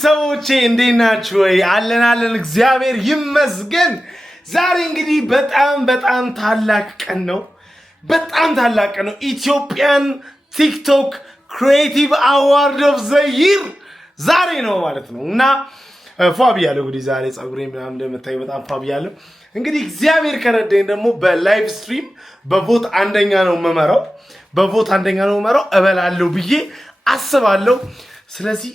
ቤተሰቦቼ እንዴት ናችሁ? ወይ አለን እግዚአብሔር ይመስገን። ዛሬ እንግዲህ በጣም ታላቅ ቀን ነው። ኢትዮጵያን ቲክቶክ ክሪኤቲቭ አዋርድ ኦፍ ዘ ይር ዛሬ ነው ማለት ነው እና ፋቢ ያለው እንግዲህ ዛሬ ጸጉሬ ምናምን እንደምታዩ በጣም ፋቢ ያለው እንግዲህ እግዚአብሔር ከረዳኝ ደግሞ በላይቭ ስትሪም በቮት አንደኛ ነው መመራው እበላለሁ ብዬ አስባለሁ። ስለዚህ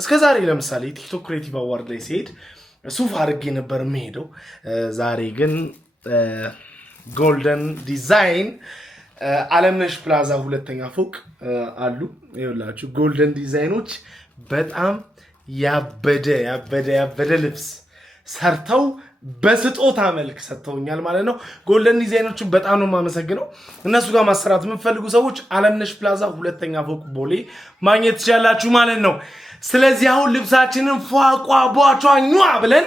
እስከዛሬ ለምሳሌ ቲክቶክ ክሪኤቲቭ አዋርድ ላይ ሲሄድ ሱፍ አድርጌ ነበር የምሄደው። ዛሬ ግን ጎልደን ዲዛይን አለምነሽ ፕላዛ ሁለተኛ ፎቅ አሉ። ይኸውላችሁ ጎልደን ዲዛይኖች በጣም ያበደ ልብስ ሰርተው በስጦታ መልክ ሰጥተውኛል ማለት ነው። ጎልደን ዲዛይኖችን በጣም ነው የማመሰግነው። እነሱ ጋር ማሰራት የምትፈልጉ ሰዎች አለምነሽ ፕላዛ ሁለተኛ ፎቅ ቦሌ ማግኘት ትችላላችሁ ማለት ነው። ስለዚህ አሁን ልብሳችንን ፏቋቧቿኛ ብለን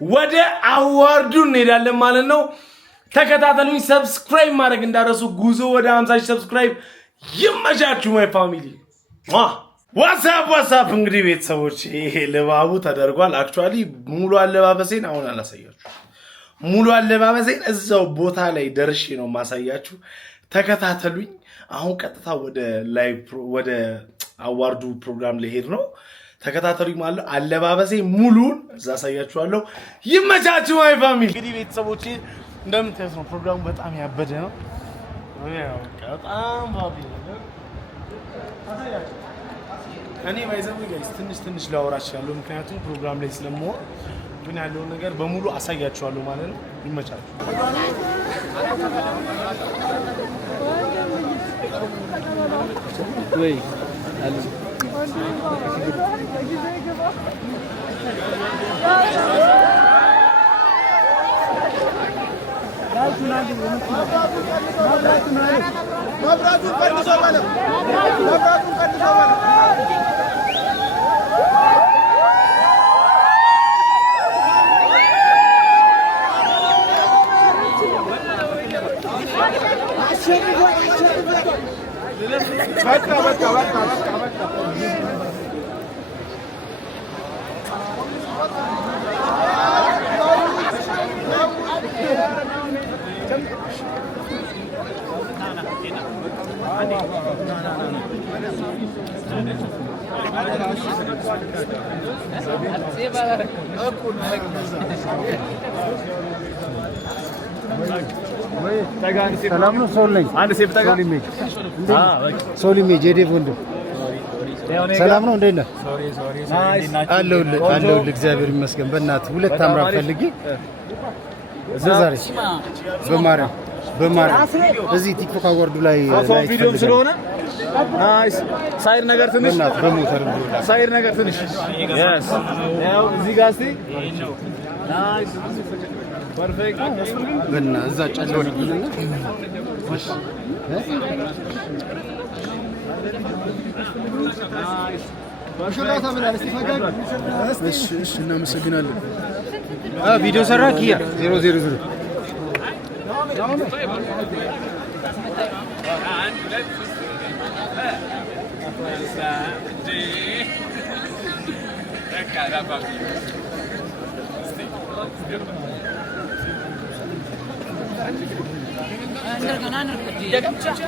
ወደ አዋርዱ እንሄዳለን ማለት ነው። ተከታተሉኝ። ሰብስክራይብ ማድረግ እንዳረሱ። ጉዞ ወደ 50 ሰብስክራይብ ይመቻችሁ ማይ ፋሚሊ። ዋትስአፕ እንግዲህ ቤተሰቦች ይሄ ልባቡ ተደርጓል። አክቹአሊ ሙሉ አለባበሴን አሁን አላሳያችሁ። ሙሉ አለባበሴን እዛው ቦታ ላይ ደርሼ ነው ማሳያችሁ። ተከታተሉኝ። አሁን ቀጥታ ወደ አዋርዱ ፕሮግራም ልሄድ ነው። ተከታተሉኝ ማለት አለባበሴ ሙሉን እዛ አሳያችኋለሁ። ይመቻችሁ ማይ ፋሚሊ። እንግዲህ ቤተሰቦቼ እንደምታዩት ነው ፕሮግራሙ በጣም ያበደ ነው። በጣም ፋቢ ነው። አሳያችሁ እኔ ባይዘው ጋይስ ትንሽ ላወራችኋለሁ ምክንያቱም ፕሮግራም ላይ ስለምሆን ግን ያለው ነገር በሙሉ አሳያችኋለሁ ማለት ነው። ይመቻችሁ። ወይ አለ ሰላም ነው። ሶልኝ አንድ ሴፍ ታጋ ሶልኝ ጄዴቭ ወንድም ሰላም ነው። እንዴት ነህ? አለሁልህ እግዚአብሔር ይመስገን። በእናትህ ሁለት አምራ ፈልጌ ዛሬ በማርያም እዚህ ቲክቶክ አዋርዱ ላይ ቪዲዮ ስለሆነ ናይስ ሳይድ ነገር ትንሽ በሞተር ሳይድ ነገር ትንሽ yes ያው እዚህ ጋር እስቲ ናይስ ፐርፌክት በእና እዛ ጫለው ይልና እሺ እናመሰግናለን። ቪዲዮ ሰራ ኪያ 000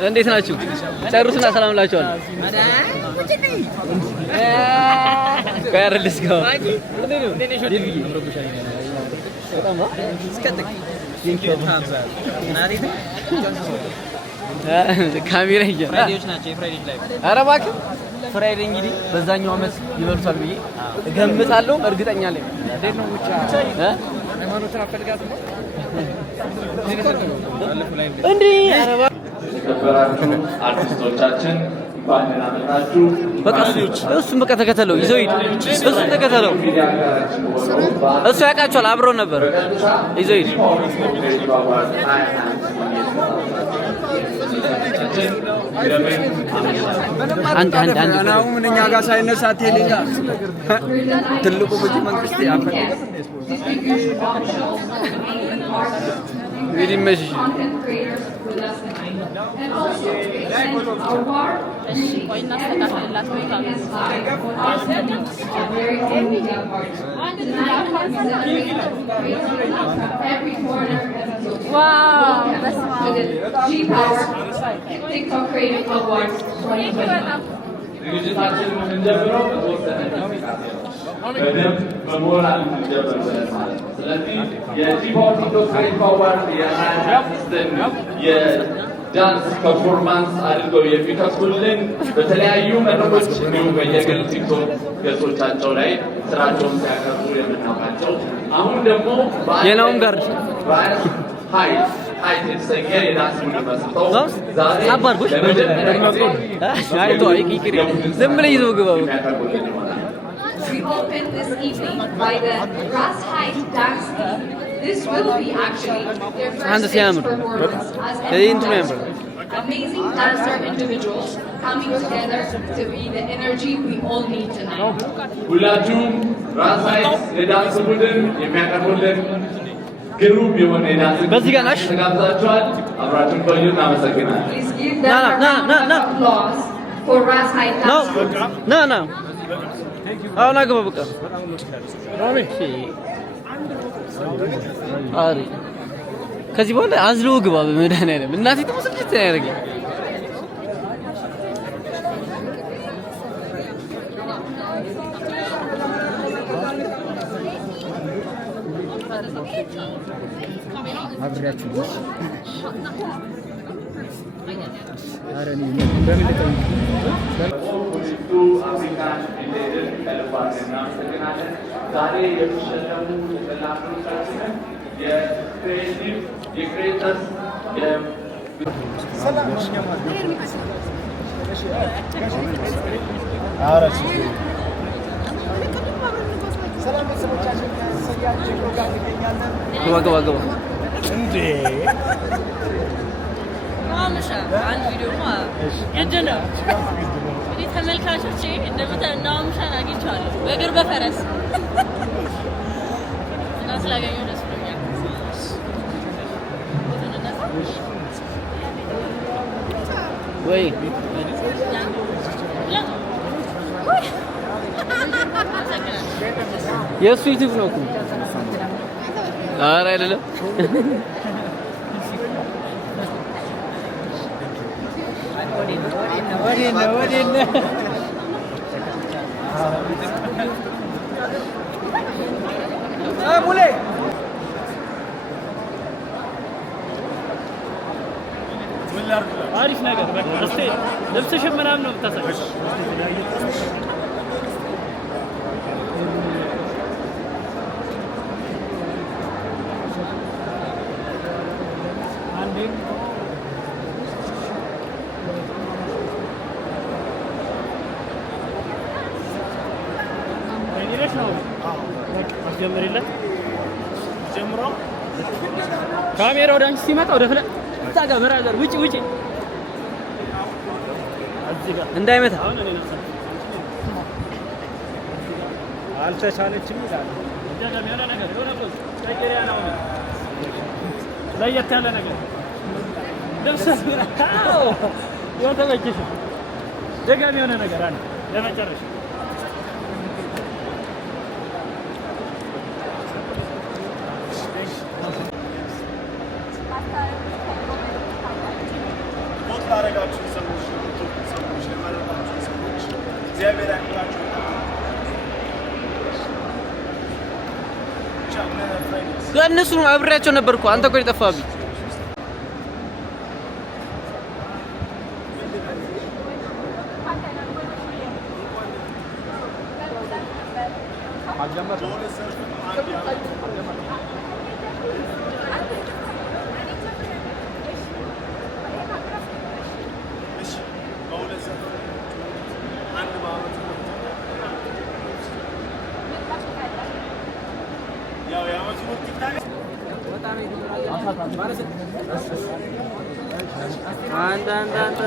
እንዴት ናችሁ? ጨርሱና ሰላም ላችኋል። ካርልስ ጋር ካሜራ ፍራይዴዎች ናቸው። የፍራይዴ ላይ ኧረ እባክህ ፍራይዴ እንግዲህ በዛኛው አመት ይበሉታል ብዬ እገምታለሁ። እርግጠኛ ነኝ። እንዴት ነው ብቻ ሃይማኖትን አፈልጋለሁ እንዴ አረባ ተከበራችሁ አርቲስቶቻችን እንኳን ደህና መጣችሁ። እሱም በቃ ተከተለው ይዘው ሂድ። እሱም ተከተለው እሱ ያውቃቸዋል። አብሮ ነበር። ይዘው ሂድ። አንድ ምን እኛ ጋር ሳይነሳ ቴሌጋ ትልቁ ብዙ መንግስት ያፈቀ እንግዲህ መሽ ቆይ እናስተካክልላት ወይ ዋው TikTok Creative Awards 2020 ዝግጅታችን የምንጀምረው በተወሰነ እንቅስቃሴ ነው። በደንብ በሞራል የምንጀምር ብለን ማለት ነው። ስለዚህ የጂፓወር ቲክቶክ ክሬቲቭ አዋርድ የ26ን የዳንስ ፐርፎርማንስ አድርገው የሚከፍቱልን በተለያዩ መድረኮች እንዲሁም በየግል ቲክቶክ ገጾቻቸው ላይ ስራቸውን ሲያቀርቡ የምናውቃቸው አሁን ደግሞ የናውም ጋር ሀይት የተሰኘ የዳንስ ቡድን መስርተው ዛሬ አባርጎሽ አይቶ ይቅር ዝም ብለህ ይዘው ግባ የሚያቀርቡልን ይሆናል። We open this evening by the Ras Height Dance Team. This will be actually their first stage performance as amazing dancer individuals coming together to be the energy we all need tonight. ሁላችሁም ራስ ሀይት የዳንስ ቡድን የሚያቀርቡልን ግሩም የሆነ የዳንስ በዚህ ጋር ናሽ ተጋብዛችኋል። አብራችሁን ቆዩ። እናመሰግናለን። Please give them a round of applause for Ras Height Dance Team. ና አሁን አግባ በቃ አሪ ከዚህ በኋላ አዝሎ ግባ በመድኃኒዓለም እናቴ ተመሰለች ያደርገ አብሬያችሁ አረኒ በሚልከው አፍሪካን ሊደር ከልባን እናመሰግናለን። ዛሬ የሚሸለሙ ተሸላሚዎቻችንን የክሬተርስ ገባ እንዴ ማምሻ አንድ ቪዲዮ ነው እንግዲህ ተመልካቾቼ እንደምታዩት ማምሻን አግኝቻለሁ በእግር በፈረስ እና ስላገኘሁ ደስ ብሎኛል። ወይ የሱ ዩቲዩብ ነው እኮ ኧረ አይደለም ወዴነ ሙሌ አሪፍ ነገር በቃ እስቲ ልብስሽን ምናምን ነው የምታሳይሽ። ጀምሪለት ጀምሮ ካሜራ ወደ አንቺ ሲመጣ ወደ ፍለ እዛ ጋር ብራዘር ውጪ እዚህ ጋር እንዳይመታ አሁን እኔ ነው አልተቻለችም ይላል። ደጋሚ ያለ ነገር የሆነ ፖዝ ቀይሪያ ነው ለየት ያለ ነገር ልብስ አዎ የሆነ ተመችሽ ደጋሚ የሆነ ነገር አለ ለመጨረሻ እነሱ አብሬያቸው ነበርኩ። አንተ እኮ የጠፋብኝ አንተ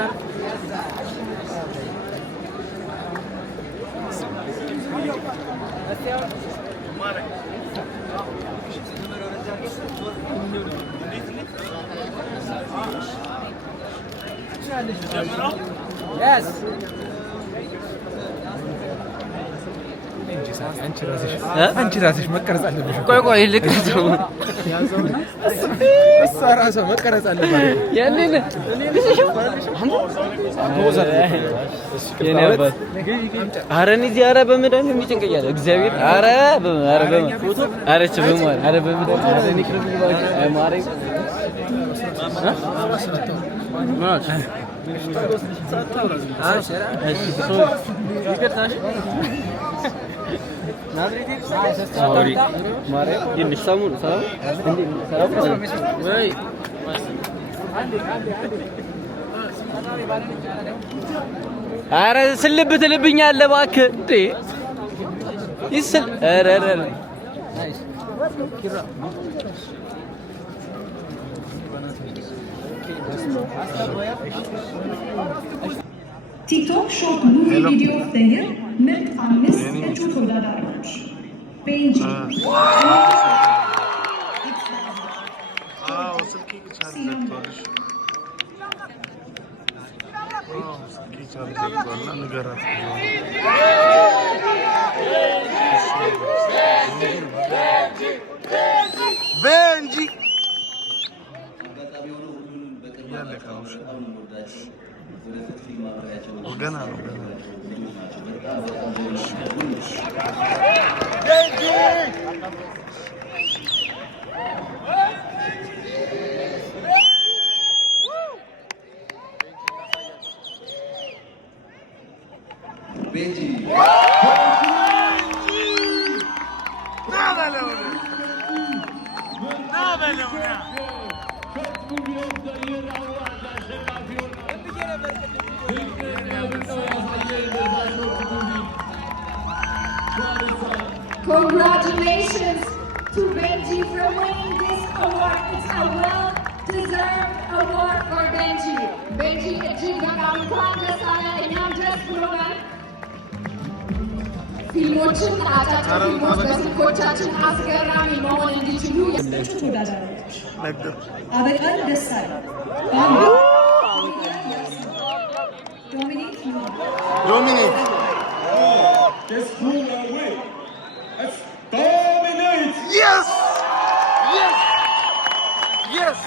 አንቺ ራስሽ መቀረጽ አለብሽ። ቆይ ልቀርጸው። እሷ ራሷ መቀረጽ አለባት። ያንን ኧረ እኔ እዚህ ኧረ በመድኃኒዓለም የሚጨንቀኛል እግዚአብሔር። ኧረ ኧረ ስልብ ትልብኛለህ እባክህ እንዴ ይስል ኧረ ቲክቶክ ሾርት ሙቪ ቪዲዮ ኦፍ ዘ ይር ምርጥ 5 እጩ ተወዳዳሪዎች ቤንጂ Congratulations to Benji for winning this award. It's a well-deserved award for Benji. Benji, እጅግ በጣም እንኳን ደስ አለህ። እኛም ደስ ብሎናል። ፊልሞችን አጫጭር ፊልሞች በስልኮቻችን አስገራሚ መሆን እንዲችሉ እጩ ተወዳዳሪዎች አበቃል ደሳለኝ፣ ዶሚኒክ Yes! Yes! Yes!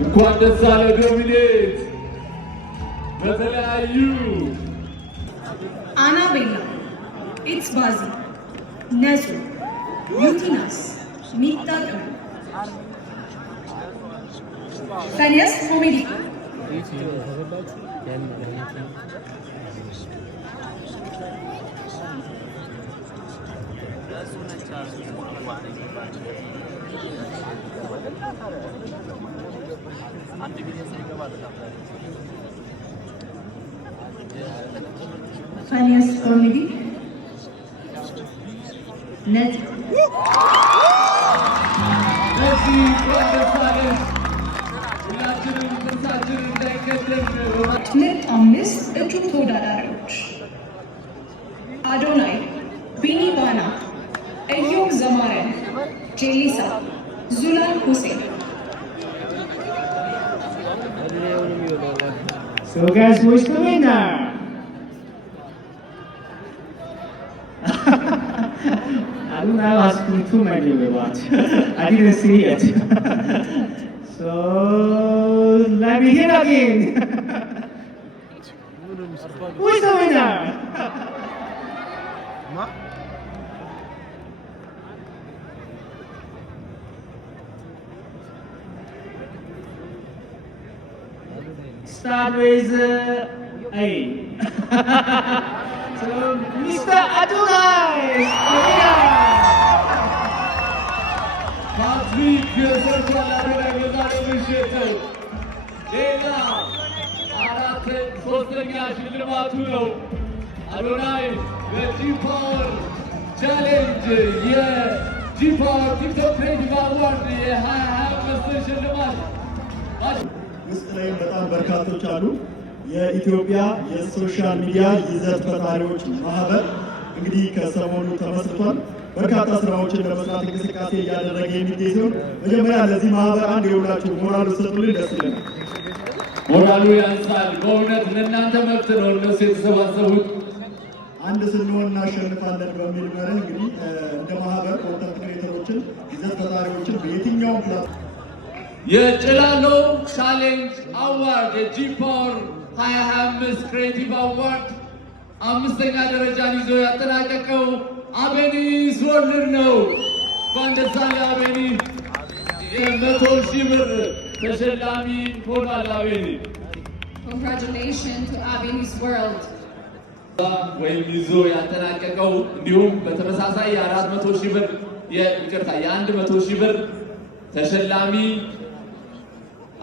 እንኳን ደስ አለህ ዶሚኔት። በተለያዩ አናቤላ፣ ኢትስ ባዚ፣ ነዙ፣ ዩቲናስ፣ ሚጣቅም፣ ፈኒየስ ኮሜዲ funniest comedy net ምርጥ 5 እጩ ተወዳዳሪዎች አዶናይ፣ ቢኒ ባና፣ እዮብ ዘማሪያን፣ ጄሊሳ፣ ዙላን ሁሴን። So guys, who is the winner? I don't know, I asked too many to watch. I didn't see it. So let me hear again. Who is the winner? Start with A. So, Mr. Adonai! ፓትሪክ ሰርቷል። አዶናይ በዛሬው ምሽት ሌላ ሶስተኛ ሽልማቱ ነው። አዶናይ በጂፓወር ቻሌንጅ የጂፓወር ቲክቶክ ክሬቲቭ አዋርድ የ2025 ሽልማት ውስጥ ላይም በጣም በርካቶች አሉ። የኢትዮጵያ የሶሻል ሚዲያ ይዘት ፈጣሪዎች ማህበር እንግዲህ ከሰሞኑ ተመስርቷል። በርካታ ስራዎችን ለመስራት እንቅስቃሴ እያደረገ የሚገኝ ሲሆን መጀመሪያ ለዚህ ማህበር አንድ የሁላችሁ ሞራል ሰጡልን፣ ደስ ይለናል። ሞራሉ ያንሳል። በእውነት ለእናንተ መብት ነው እነሱ የተሰባሰቡት። አንድ ስንሆን እናሸንፋለን በሚል መርህ እንግዲህ እንደ ማህበር ኮንተንት ክሬተሮችን ይዘት ፈጣሪዎችን በየትኛውም ፕላስ የጭላሎ ቻሌንጅ አዋርድ የጂፓወር 2025 ክሬቲቭ አዋርድ 5ኛ ደረጃን ይዞ ያጠናቀቀው አቤኒስ ወርልድ ነው። እንኳን ደስ አለ አቤኒ። የ100,000 ብር ተሸላሚ ሆኗል አቤኒ። Congratulations to Abenis World. ወይም ይዞ ያጠናቀቀው እንዲሁም በተመሳሳይ የ400,000 ብር የ100,000 ብር ተሸላሚ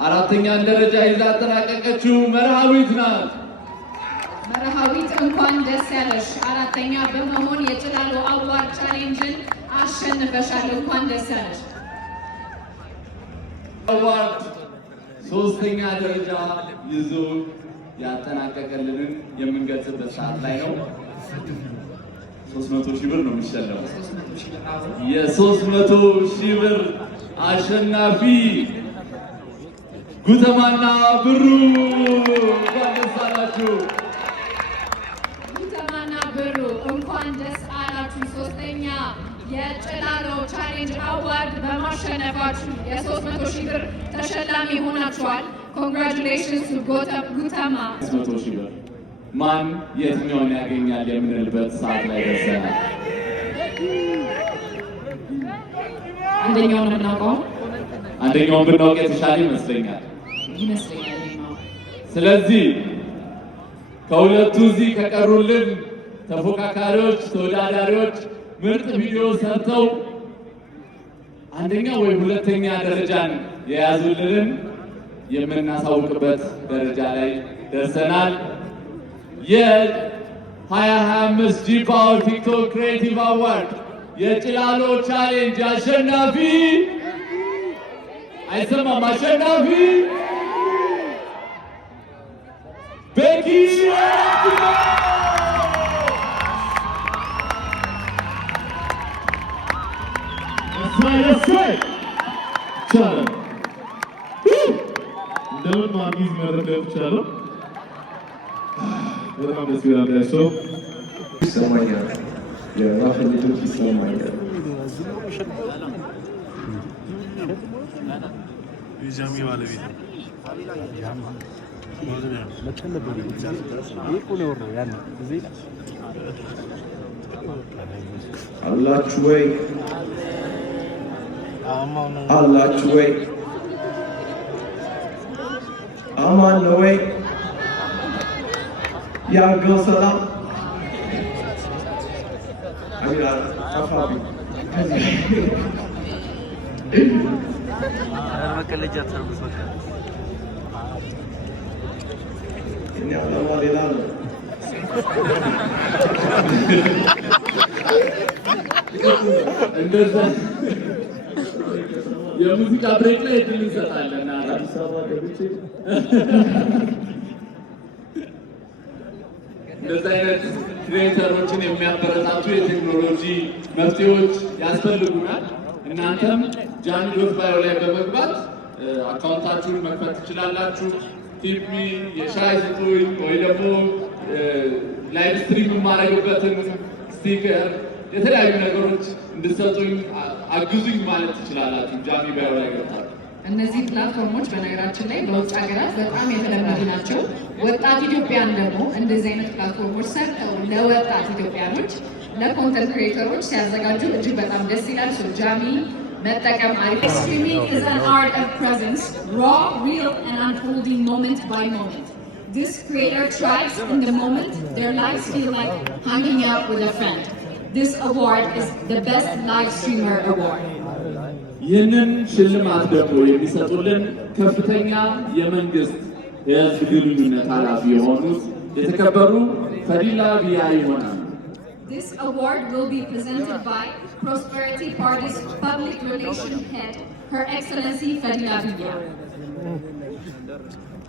4ኛን ደረጃ ይዛ ያጠናቀቀችው መርሃዊት ናት። መርሃዊት እንኳን ደስ ያለሽ። 4ኛ በመሆን የጭላሎ አዋርድ ቻሌንጅን አሸንፈሻል። እንኳን ደስ ያለሽ። አዋርድ 3ኛ ደረጃ ይዞ ያጠናቀቀልንን የምንገልጽበት ሰዓት ላይ ነው። 300,000 ብር ነው የሚሸለመው። የ300,000 ብር አሸናፊ ጉተማና ብሩ እንኳን ደስ አላችሁ። ጉተማና ብሩ እንኳን ደስ አላችሁ። 3ኛ የጭላሎ ቻሌንጅ አዋርድ በማሸነፋችሁ የ300,000 ብር ተሸላሚ ሆናችኋል። Congratulations to ጉተማ። 300,000 ብር ማን የትኛውን ያገኛል የምንልበት ሰዓት ላይ ደርሰናል። አንደኛውን የምናውቀው አንደኛውን ብናውቅ የተሻለ ይመስለኛል። ስለዚህ ከሁለቱ እዚህ ከቀሩልን ተፎካካሪዎች ተወዳዳሪዎች ምርጥ ቪዲዮ ሰርተው አንደኛ ወይ ሁለተኛ ደረጃን የያዙልን የምናሳውቅበት ደረጃ ላይ ደርሰናል። የ2025 ጂፓወር ቲክቶክ ክሬቲቭ አዋርድ የጭላሎ ቻሌንጅ አሸናፊ አይሰማም፣ አሸናፊ ቤኪ እንደምን ማግኘት መረዳት ይቻላል። በጣም ደስ ይላል። ሰው ይሰማኛል፣ የራፍ ልጆች ይሰማኛል። የጃሚ ባለቤት አላችሁ ወይ አላችሁ ወይ አማን ነው ወይ ያገው ሰላም አሚራ አፋቢ መቀለጃ ተርጉስ በቃ እኛ ለማሌላ ነው እንደዛ የሙዚቃ ብሬክ ላይ እድል እንሰጣለን። አዲስ አበባ ገብቼ እንደዚህ አይነት ክሬተሮችን የሚያበረታቱ የቴክኖሎጂ መፍትሄዎች ያስፈልጉናል። እናንተም ጃሚ ዶት ባዮ ላይ በመግባት አካውንታችሁን መክፈት ትችላላችሁ። ቲፒ የሻይ ስጡኝ ወይ ደግሞ ላይቭ ስትሪም የማደርግበትን ስቲከር የተለያዩ ነገሮች እንድትሰጡኝ አግዙኝ ማለት ትችላላችሁ። ጃሚ ባዮ ላይ ገብታችሁ እነዚህ ፕላትፎርሞች በነገራችን ላይ በውጭ ሀገራት በጣም የተለመዱ ናቸው። ወጣት ኢትዮጵያን ደግሞ እንደዚህ አይነት ፕላትፎርሞች ሰርተው ለወጣት ኢትዮጵያኖች ለኮንተንት ክሬተሮች ሲያዘጋጁ እጅግ በጣም ደስ ይላል። ሶ ጃሚ መጠቀም አሪፍ። Streaming is an art of presence, raw, real and unfolding moment by moment. This creator thrives in the moment. Their lives feel like hanging out with a friend. This award is the best live streamer award. ይህንን ሽልማት ደግሞ የሚሰጡልን ከፍተኛ የመንግስት የህዝብ ግንኙነት ኃላፊ የሆኑት የተከበሩ ፈዲላ ቢያ ይሆናል። This award will be presented by Prosperity Party's Public Relations Head, Her Excellency Fadila Biya.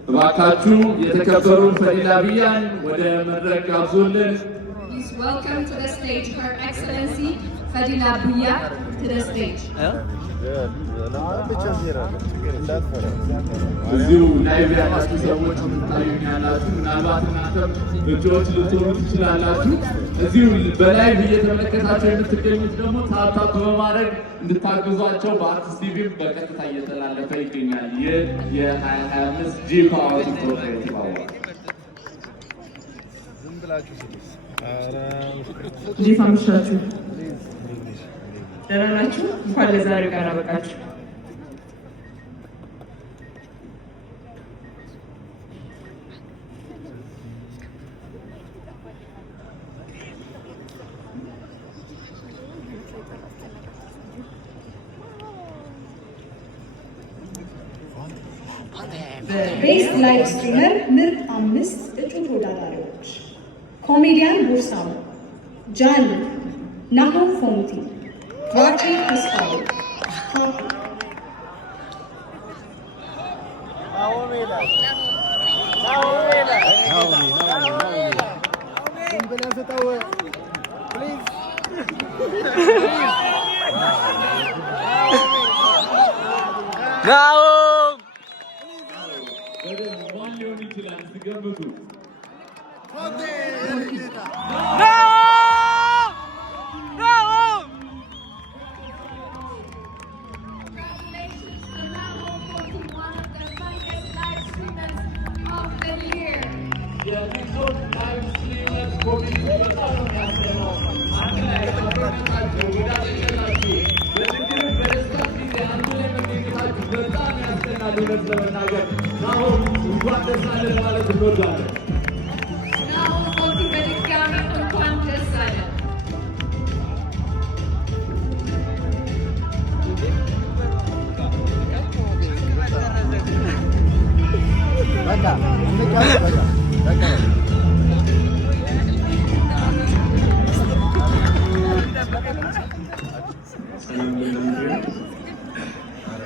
እባካችሁ የተከበሩ ፈዲላ ቢያን ወደ መድረክ ጋብዙልን። Please welcome to the stage Her Excellency Fadila Buya to the stage. እዚሁ ላይቭ ያላችሁ ሰዎች የምታዩኝ ያላችሁ ምናልባት እናንተም እጆች ልትሆኑ ትችላላችሁ። እዚሁ በላይቭ እየተመለከታችሁ የምትገኙት ደግሞ ታፕታፕ በማድረግ እንድታግዟቸው በአርቲስት ቲቪም በቀጥታ እየተላለፈ ይገኛል። ይህ የ2025 ጂ ፓወር ኮርፖሬቲቭ አዋርድ እንዴት አመሻችሁ? ደህና ናችሁ? እንኳን ለዛሬው ቀን አበቃችሁ። ቤስት ላይቭ ስትሪመር ምርጥ 5 እጩ ተወዳዳሪዎች ኮሜዲያን ቦርሳሙ፣ ጃን፣ ናሆም ፎንቲ፣ ራቼ ተስፋው፣ ማን ሊሆን ይችላል ትገምቱ?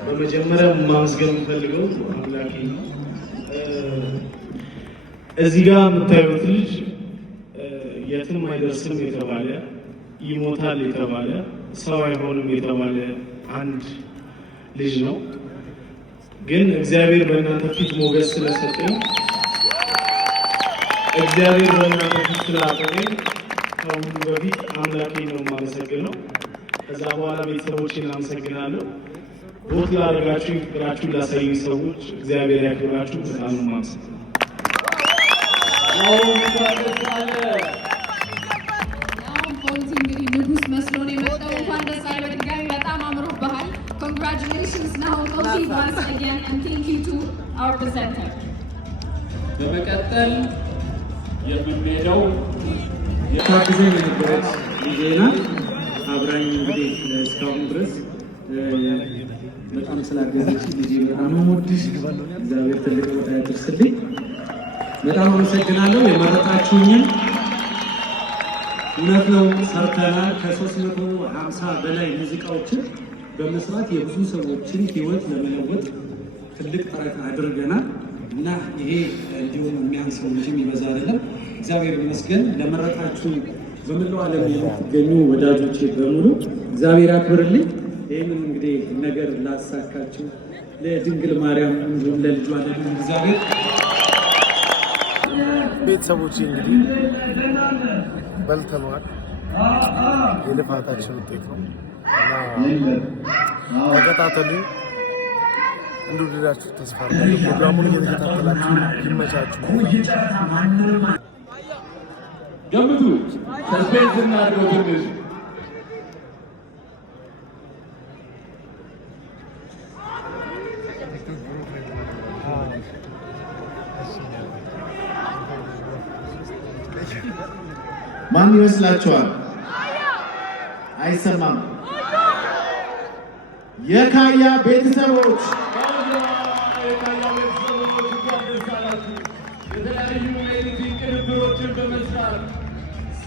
በመጀመሪያ ማመስገን የምፈልገው አምላኬ እዚህ ጋር የምታዩት ልጅ የትም አይደርስም የተባለ ይሞታል የተባለ ሰው አይሆንም የተባለ አንድ ልጅ ነው። ግን እግዚአብሔር በእናንተ ፊት ሞገስ ስለሰጠኝ እግዚአብሔር በእናንተ ፊት ስላቆመኝ ከሁሉ በፊት አምላኬ ነው የማመሰግነው። ከዛ በኋላ ቤተሰቦችን አመሰግናለሁ። ቦት ላደረጋችሁ ፍቅራችሁን ላሳዩ ሰዎች እግዚአብሔር ያክብራችሁ። በጣም ነው የማመሰግነው። እንግዲህ ንጉስ መስሎ ነው የመጣው። እንኳን ደስ አለህ በድጋሚ በጣም አምሮብሃል። Congratulations now once again and thank you to our presenter. በመቀጠል የምንሄደው የታግዘ የነበረች ዜና አብራኝ እንግዲህ እስካሁን ድረስ በጣም ስላገዘች ልጄ በጣም ነው የምወድሽ። እግዚአብሔር ትልቅ ቦታ ያድርስልኝ። በጣም አመሰግናለሁ። የመረጣችሁኝን እውነት ነው ሰርተናል። ከ350 በላይ ሙዚቃዎችን በመስራት የብዙ ሰዎችን ህይወት ለመለወጥ ትልቅ ጥረት አድርገናል እና ይሄ እንዲሁም የሚያንሰው እንጂ የሚበዛ አይደለም። እግዚአብሔር ይመስገን። ለመረጣችሁ በመላው ዓለም የምትገኙ ወዳጆቼ በሙሉ እግዚአብሔር ያክብርልኝ። ይህንን እንግዲህ ነገር ላሳካችሁ ለድንግል ማርያም እንዲሁም ለልጇ ለድንግል እግዚአብሔር ቤተሰቦች እንግዲህ በልተነዋል። የልፋታችን ውጤት ነው እና ተከታተሉ። እንደወደዳችሁ ተስፋ አደርጋለሁ። ፕሮግራሙን እየተከታተላችሁ ይመቻችሁ። ገምቱ። ሰስፔንስ እናድርገው ትንሽ ማን ይመስላችኋል? አይሰማም። የካያ ቤተሰቦች የተለያዩ ኤዲቲንግ ቅንብሮችን በመስራት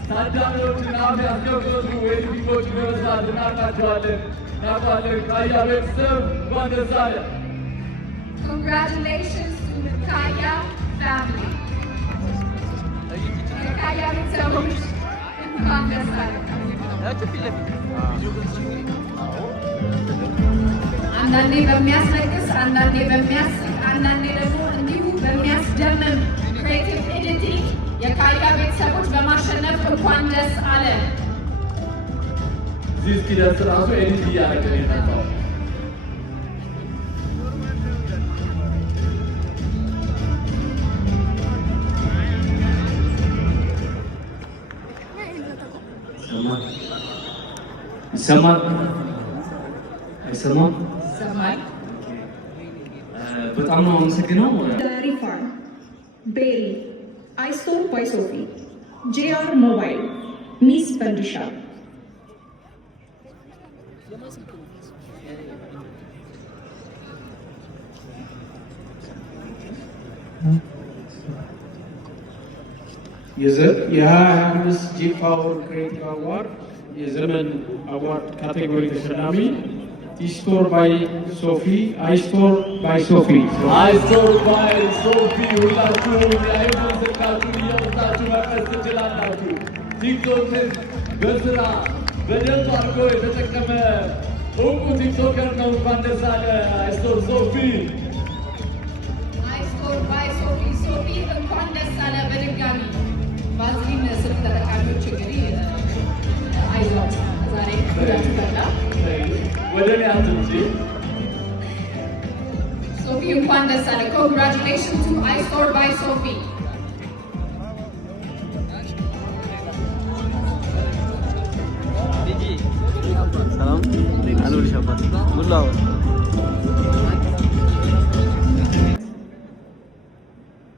ታዳሚዎችን አፍ ያስከፈቱ ኤዲቲንጎችን በመስራት እናውቃቸዋለን። ካያ ቤተሰብ እንኳን ደስ አለ። Congratulations to the Kaya family. የካያ ቤተሰቦች እንኳን ደስ አለ። አንዳንዴ በሚያስለቅስ፣ አንዳንዴ በሚያስቅ፣ አንዳንዴ ደግሞ እንዲሁ በሚያስደምም ክሬቲቭ ኤዲቲንግ የካያ ቤተሰቦች በማሸነፍ እንኳን ደስ አለ። እዚህ እስኪደርስ ራሱ ኤዲት እያደረገ ነው የመጣው። ይሰማል አይሰማም? ይሰማል። በጣም ነው አመሰግነው። ሪፋርም ቤሪ አይስቶር ባይ ሶፊ ጄአር ሞባይል ሚስ ፈንዲሻ የ2025 ጂ ፓወር ክሬቲቭ አዋርድ የዘመን አዋርድ ካቴጎሪ ተሸላሚ ኢስቶር ባይ ሶፊ አይስቶር ባይ ሶፊ አይስቶር ባይ ሶፊ ሁላችሁም የአይፎን ስልካችሁን እያወጣችሁ መቅረጽ ትችላላችሁ። ቲክቶክን በስራ በደንብ አድርጎ የተጠቀመ እውቁ ቲክቶከር ነው። እንኳን ደስ አለ አይስቶር ሶፊ። አይስቶር ባይ ሶፊ ሶፊ እንኳን ደስ አለ በድጋሚ። ባዝሊን ስልክ ተጠቃሚዎች እንግዲህ አይዟት ዛሬ ጉዳችሁ በላ ወደ እኔ አትምጪ። ሶፊ እንኳን ደስ አለ። ኮንግራቹሌሽን ቱ አይስቶር ባይ ሶፊ። ሰላም አሉልሽ አባት ሁሉ አሁን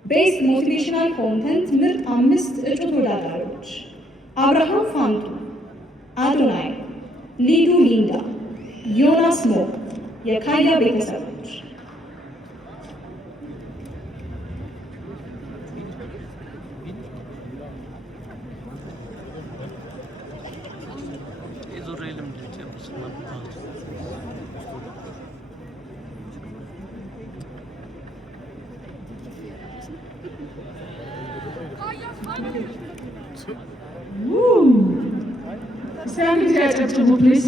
ቤስት ሞቲቬሽናል ኮንተንት ምርጥ 5 እጩ ተወዳዳሪዎች አብርሃም ፋንቱ፣ አዶናይ፣ ሊዱ ሊንዳ፣ ዮናስ ሞክ የካያ ቤተሰቦች። Stand ያጨብጭቡ ፕሊዝ።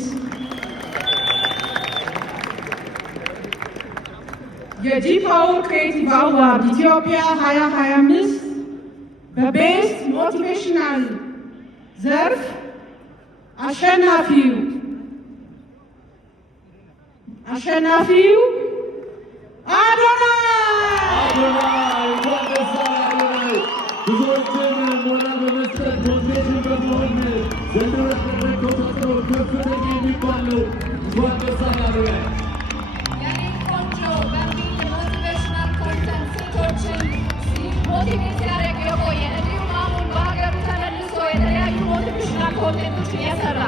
የጂ ፓወር ክሬቲቭ አዋርድ ኢትዮጵያ 2025 በቤስት ሞቲቬሽናል ዘርፍ አሸናፊው አዶናይ እንኳን ደስ አለህ። ብዙዎችን ሞራል በመስጠት ሞቲቬሽን በመሆን ዘንድሮ ያደረገው ተጽዕኖ ከፍተኛ የሚባል ነው። እንኳን ደስ አለህ አዶናይ። የኔ ቆንጆ በሚል የሞቲቬሽናል ኮንተንት ሴቶችን ሞቲቬት ሲያደርግ የቆየ እንዲሁም አሁን በሀገሩ ተመልሶ የተለያዩ ሞቲቬሽናል ኮንቴንቶችን የሰራ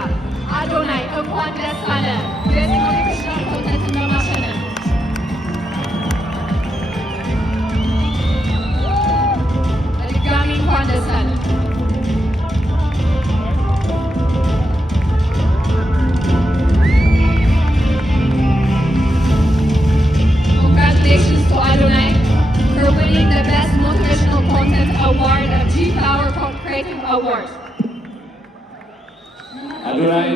አዶናይ እንኳን ደስ አለ የዚህ ሞቲቬሽናል ኮንተንትን በማሸነፍ። በድጋሚ እንኳን ደስ አለ። Congratulations to Adonai for winning the Best Motivational Content Award of G Power Creative Awards. አዶናይ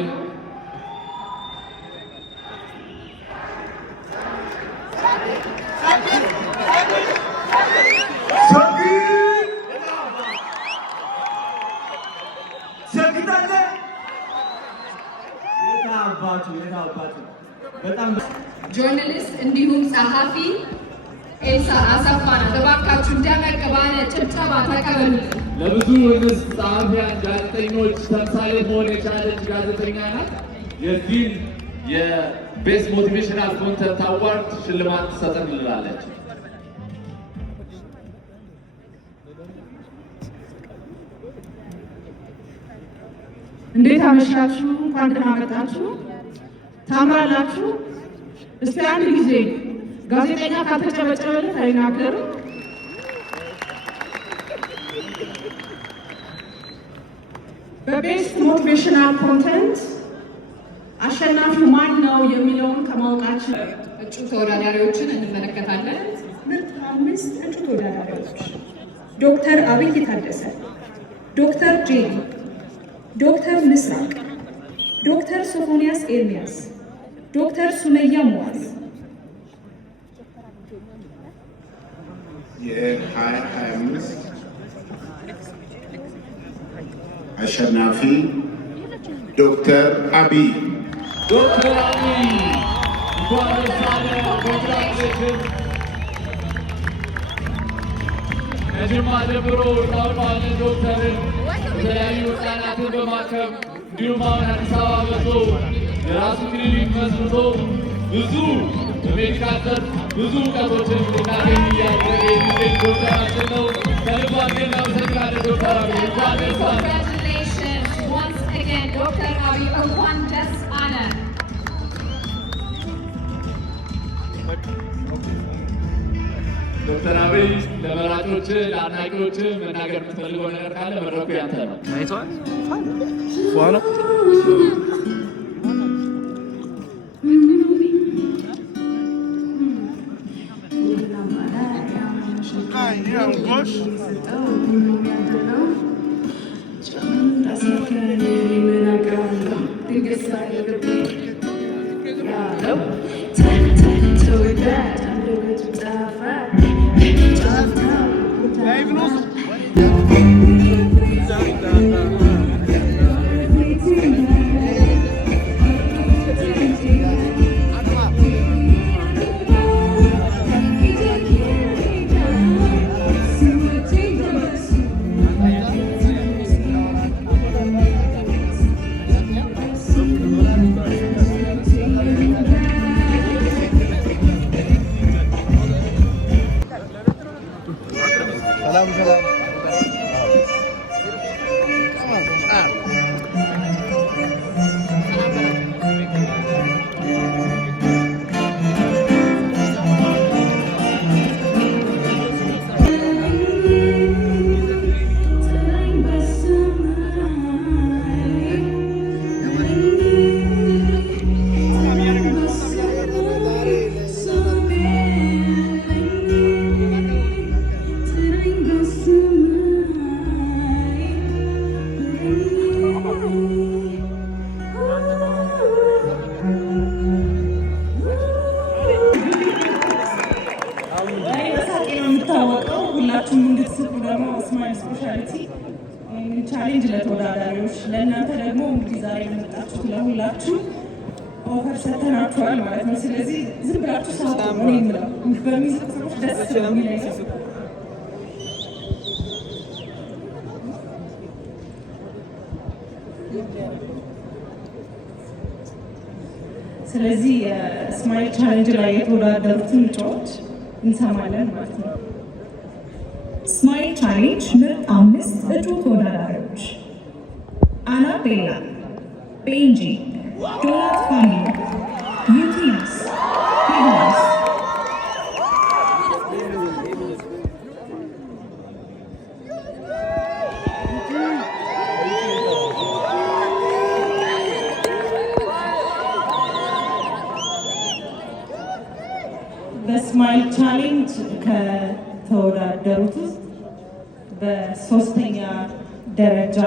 ጆርናሊስት እንዲሁም ጸሐፊ ኤልሳ አሰፋ ናት። እባካችሁ ደመቅ ባለ ጭብጨባ ተቀበሉት። ለብዙ እንስት ጸሐፊያን፣ ጋዜጠኞች ተምሳሌ መሆን የቻለች ጋዜጠኛ ናት። የዚህን የቤስት ሞቲቬሽናል ኮንተንት አዋርድ ሽልማት ትሰጠን እንላለች። እንዴት አመሻችሁ? እንኳን ደህና መጣችሁ። ታምራላችሁ። እስቲ አንድ ጊዜ ጋዜጠኛ ካልተጨበጨበለት አይናገርም። በቤስት ሞቲቬሽናል ኮንተንት አሸናፊው ማን ነው የሚለውን ከማወቃችን እጩ ተወዳዳሪዎችን እንመለከታለን። ምርጥ 5 እጩ ተወዳዳሪዎች ዶክተር አብይ ታደሰ፣ ዶክተር ጄሪ፣ ዶክተር ምስራቅ፣ ዶክተር ሶፎንያስ ኤርሚያስ፣ ዶክተር ሱመያ ሙዓዝ። የ2025 አሸናፊ ዶክተር አብይ ከጅማ ጀምሮ ታውቋል። ዶክተርን የተለያዩ ህጻናትን በማከም እንዲሁም አሁን አዲስ አበባ መጥቶ የራሱ ክሊኒክ መስርቶ ብዙ በሜዲካል ዘርፍ ብዙ እውቀቶችን ልናገኝ እያደረገ የሚገኝ ዶክተራችን ነው። ከልብ አድርገን እናመሰግናለን ዶክተር አብይ። እንኳን ደስ አለ። Once again, Dr. Abiy, እንኳን ደስ አለ። ዶክተር አብይ ለመራጮች ለአድናቂዎች መናገር የምትፈልገው ነገር ካለ መድረኩ ያንተ ነው። አይተዋል ዋና ሁላችሁም እንድትስቁ ደግሞ ስማይል ስፔሻሊቲ ቻሌንጅ ለተወዳዳሪዎች ለእናንተ ደግሞ እንግዲህ ዛሬ የመጣችሁት ለሁላችሁ ኦፈር ሰተናችኋል ማለት ነው። ስለዚህ ዝም ብላችሁ ሳቁ ነው የምለው። በሚስቁ ሰዎች ደስ ስለሚለኝ ነው። ስለዚህ ስማይል ቻሌንጅ ላይ የተወዳደሩትን እጩዎች እንሰማለን ማለት ነው። ስማይል ቻሌንጅ ምርጥ 5 እጩ ተወዳዳሪዎች አናቤላ፣ ቤንጂ፣ ዶናት ፋሚሊ፣ ዩቲንስ፣ ሂግማስ። በስማይል ቻሌንጅ ከተወዳደሩት ውስጥ በሶስተኛ ደረጃ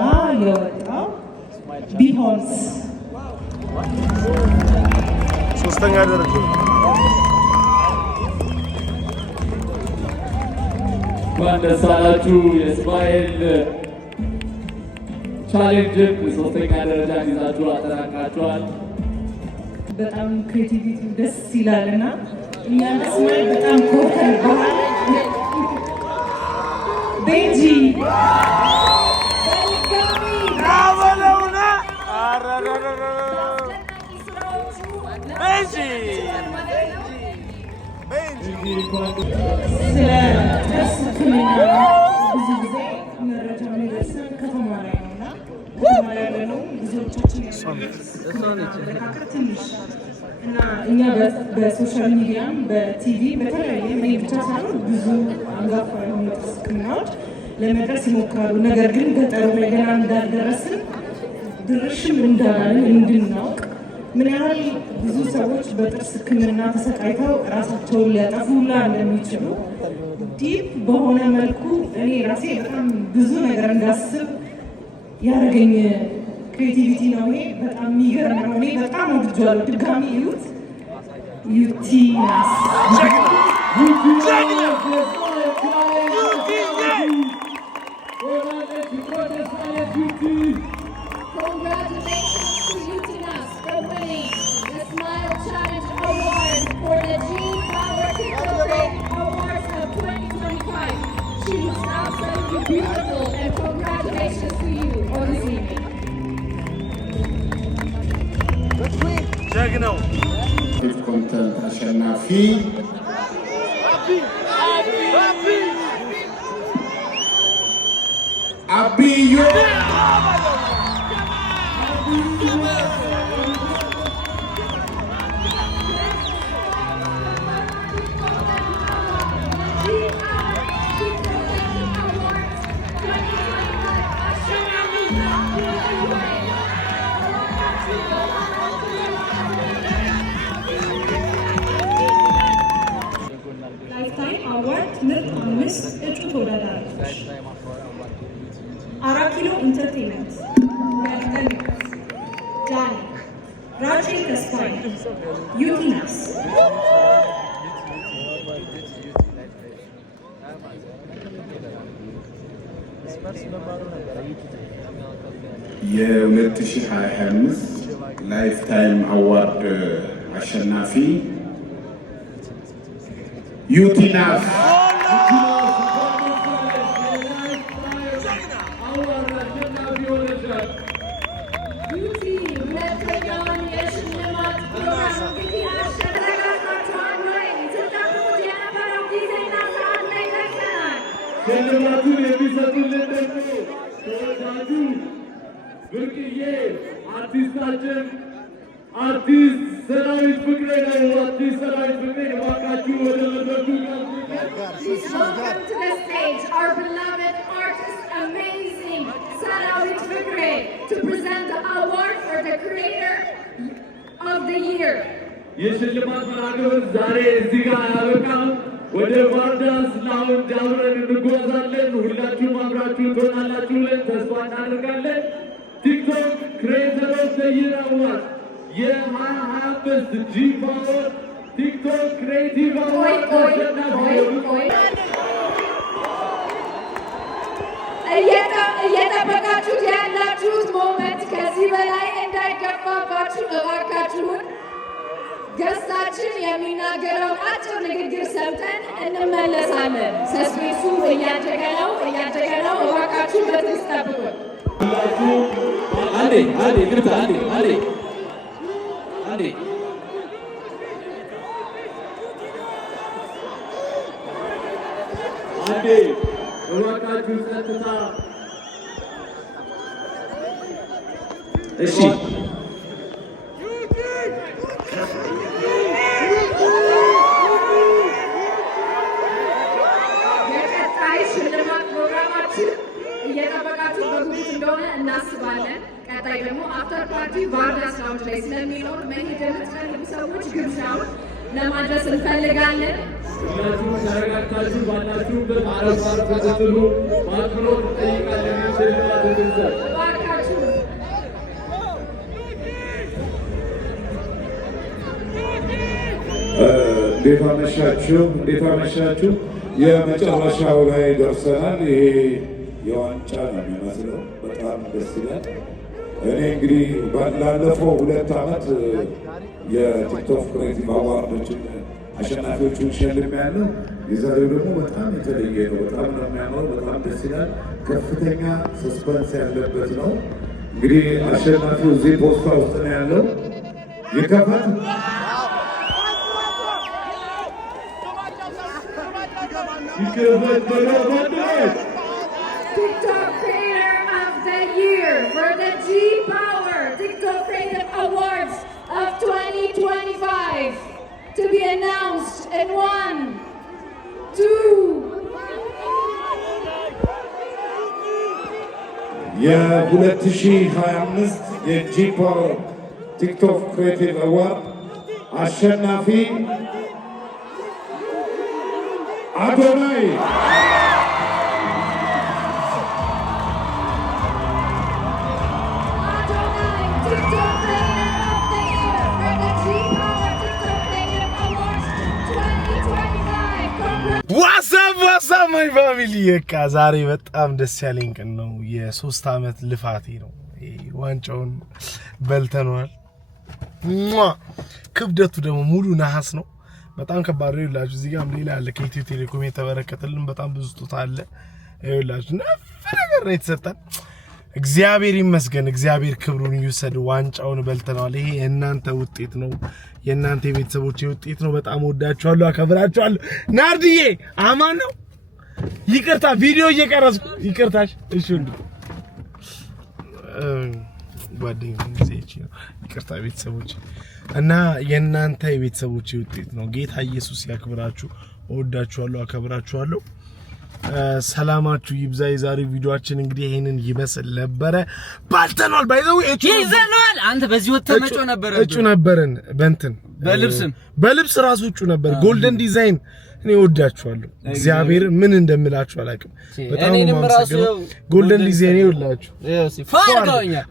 የወጣው ቢሆንስ ሶስተኛ ደረጃ እንኳን ደስ አላችሁ። የስማይል ቻሌንጅን ሶስተኛ ደረጃ ይዛችሁ አጠናቃችኋል። በጣም ክሬቲቪቲ ደስ ይላልና እኛ ስማይል በጣም ኮርተን በኋላ ቤንጂ ስለ ጥርስ ሕክምና ብዙ ጊዜ መረጃ የሚደርሰን ከተማ ላይ ነው እና ከተማ ላይ ያለነው ብዙዎቻችን አመለካከት ትንሽ እና እኛ በሶሻል ሚዲያም በቲቪ በተለያየ እኔ ብቻ ሳይሆን ብዙ አንጋፋ የሆኑ ጥርስ ሕክምናዎች ለመድረስ ይሞክራሉ። ነገር ግን ገጠሩ ላይ ገና እንዳልደረስን ድርሽም እንዳላለን እንድናውቅ ምን ያህል ብዙ ሰዎች በጥርስ ሕክምና ተሰቃይተው ራሳቸውን ሊያጠፉ ሁላ እንደሚችሉ ዲፕ በሆነ መልኩ እኔ ራሴ በጣም ብዙ ነገር እንዳስብ ያደረገኝ ክሬቲቪቲ ነው ይሄ። በጣም የሚገርም ነው። እኔ በጣም ወድጄዋለሁ። ድጋሚ እዩት። ዩቲናስ Congratulations to Utinas for winning the Smile Challenge Award for the G-Power TikTok Creative Awards of 2025. She looks absolutely beautiful, and congratulations to you on this evening. ኮንተንት አሸናፊ አብዩ ላይፍታይም አዋርድ ምርጥ 5 እጩ ተወዳዳሪዎች 4 ኪሎ ኢንተርቴይንመንት፣ ያልጠልቀት፣ ጃኒ፣ ራቼል ተስፋዬ፣ ዩቲናስ። የ2025 ላይፍታይም አዋርድ አሸናፊ ዩቲናስ ሽልማቱን የሚሰጡልን ደግሞ ተወዳጁ ብርቅዬ አርቲስታችን አርቲስት ሰራዊት ፍቅሬ ነው። አርቲስት ሰራዊት ፍቅሬ እባካችሁ ወደ መድረኩ Welcome to the stage, our beloved artist, amazing Sarawit Fikre, to present the award for the Creator of the Year. የሽልማት መርሃግብር ዛሬ እዚህ ጋር ያበቃል። ወደ ባርዳስ ላውንጅ አብረን እንጓዛለን። ሁላችሁም አብራችሁ ትሆናላችሁ ብለን ተስፋ እናደርጋለን። ቲክቶክ ክሬተር ኦፍ ዘ ይር አዋርድ የ2025 ጂ-ፓወር ቲክቶክ ክሬቲቭ አዋርድ እየጠበቃችሁት ያላችሁት ሞመንት ከዚህ በላይ እንዳይገፋባችሁ እባካችሁን ገስታችን የሚናገረው አጭር ንግግር ሰምተን እንመለሳለን። ሰስፔንሱ እያደገ ነው። እባካችሁ በትዕግስት ጠብቁን። አንዴ ግርታ አንዴ እባካችሁ ጸጥታ። እሺ የቀጣይ ሽልማት ፕሮግራማችን እየጠበቃችሁ በጉጉት እንደሆነ እናስባለን። ቀጣይ ደግሞ አፍተር ፓርቲ ባርዳስ ላውንጅ ላይ ስለሚኖር መሄድ የምትፈልጉ ሰዎች ግብዣውን ለማድረስ እንፈልጋለን። ሁላችሁም ተረጋግታችሁ ባላችሁበት አረፍ ስትሉ በአክብሮት እንጠይቃለን። ሽልማት እንድንሰጥ እባካችሁ እንዴት አመሻችሁ። የመጨረሻው ላይ ደርሰናል። ይሄ የዋንጫ ነው የሚመስለው። በጣም ደስ ይላል። እኔ እንግዲህ ላለፈው 2 ዓመት የቲክቶክ ክሬቲቭ አዋርዶችን አሸናፊዎቹን ሸልሜያለሁ። የዛሬው ደግሞ በጣም የተለየ ነው። በጣም ነው የሚያምረው። በጣም ደስ ይላል። ከፍተኛ ሰስፐንስ ያለበት ነው። እንግዲህ አሸናፊው እዚህ ፖስታ ውስጥ ነው ያለው። ይከፈት። TikTok Creator of the Year for the G-Power TikTok Creative Awards of 2025 to be announced in 1, 2. የ2025 የጂ-ፓወር ቲክቶክ ክሬቲቭ አዋርድ አሸናፊ አዶናይ Adonai ዋሳብ ማይ ፋሚሊ በቃ ዛሬ በጣም ደስ ያለኝ ቀን ነው። የ3 አመት ልፋቴ ነው። ዋንጫውን በልተናል። ክብደቱ ደግሞ ሙሉ ነሐስ ነው። በጣም ከባድ ነው። ይላችሁ እዚህ ጋርም ሌላ አለ ከኢትዮ ቴሌኮም የተበረከተልን በጣም ብዙ ስጦታ አለ። ይላችሁ ነገር ነው የተሰጠን። እግዚአብሔር ይመስገን። እግዚአብሔር ክብሩን ይውሰድ። ዋንጫውን በልተናል። ይሄ የእናንተ ውጤት ነው። የእናንተ የቤተሰቦች ውጤት ነው። በጣም ወዳችኋለሁ፣ አከብራችኋለሁ። ናርዲዬ አማን ነው። ይቅርታ ቪዲዮ እየቀረጽኩ ይቅርታሽ። እሺ እንዴ ጓደኞቼ ነው። ይቅርታ ቤተሰቦች እና የእናንተ የቤተሰቦች ውጤት ነው። ጌታ ኢየሱስ ያክብራችሁ። ወዳችኋለሁ፣ አከብራችኋለሁ። ሰላማችሁ ይብዛ። የዛሬ ቪዲዮአችን እንግዲህ ይሄንን ይመስል ነበረ። ባልተናል ባይዘው ይዘናል። አንተ በዚህ ወጥተህ መጮ ነበር። እጩ ነበርን በእንትን በልብስ ራሱ እጩ ነበር። ጎልደን ዲዛይን እኔ ወዳችኋለሁ። እግዚአብሔር ምን እንደምላችሁ አላውቅም። በጣም ማመሰግነው። ጎልደን ዲዛይን ይውላችሁ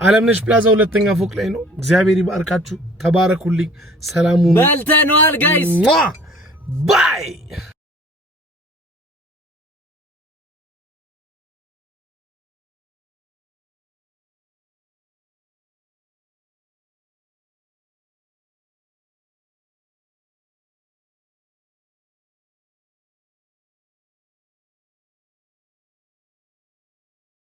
አለምነሽ ፕላዛ 2ኛ ፎቅ ላይ ነው። እግዚአብሔር ይባርካችሁ። ተባረኩልኝ። ሰላሙ በልተናል ጋይስ ባይ